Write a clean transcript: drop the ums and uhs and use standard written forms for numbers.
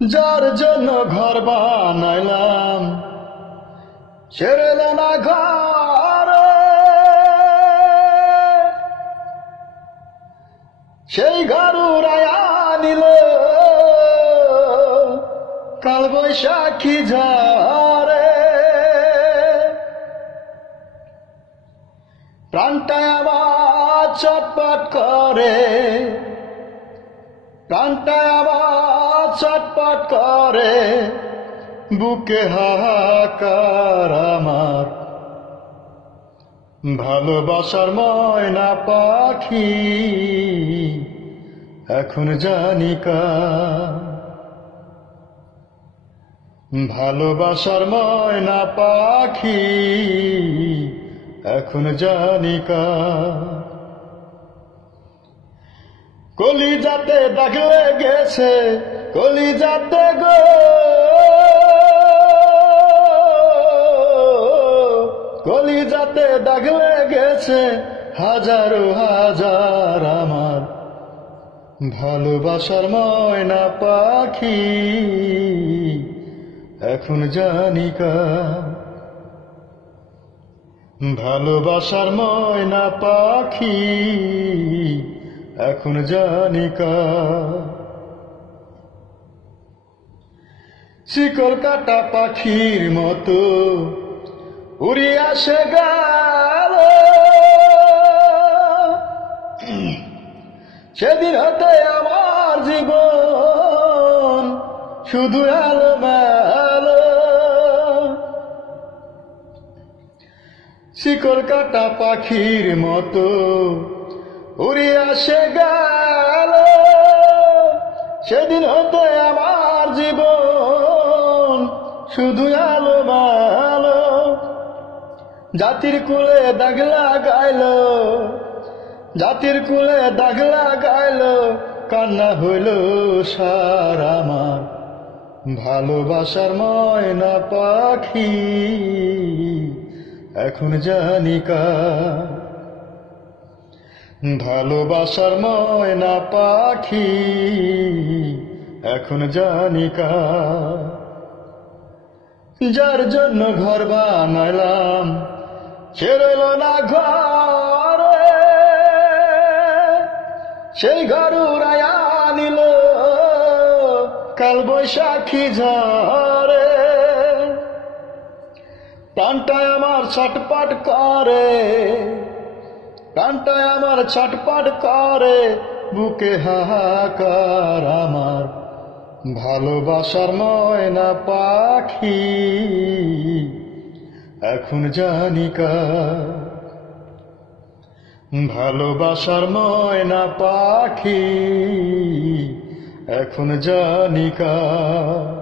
যার জন্য ঘর বানাইলাম ছেড়ে এলো না ঘর, সেই ঘর উড়াইয়া নিল কাল বৈশাখী ঝড়ে। প্রাণটা আমার ছটফট করে, প্রাণটা আমার ছটফট করে, বুকে হাহাকার আমার ভালোবাসার ময়না পাখি এখন জানি কার। ভালোবাসার ময়না পাখি এখন জানি কার। কলিজাতে দাগ লেগেছে, কলিজাতে গো, কলিজাতে দাগ লেগেছে হাজারো হাজার আমার ভালোবাসার ময়না পাখি এখন জানি কার। ভালোবাসার ময়না পাখি এখন জানি কার। শিকল কাটা পাখির মতো উড়ে আসে গেল, সেদিন হতে আমার জীবন শুধু এলোমেলো। শিকল কাটা পাখির মতো উড়ে আসে গেল, সেদিন হতে আমার জীবন শুধু এলোমেলো। জাতির কুলে দাগ লাগাইল, জাতির কুলে দাগ লাগাইল, কান্না হইল সার আমার ভালোবাসার ময়না পাখি এখন জানি কার। ভালোবাসার ময়না পাখি এখন জানি কার। যার জন্য ঘর বানাইলাম ছেড়ে এলো না ঘর, সেই ঘর উড়াইয়া নিল কাল বৈশাখী ঝড়ে। প্রাণটা আমার ছটপট করে, প্রাণটা আমার ছটপট করে, বুকে হাহাকার আমার ভালোবাসার ময়না পাখি এখন জানি কার। ভালোবাসার ময়না পাখি এখন জানি কার।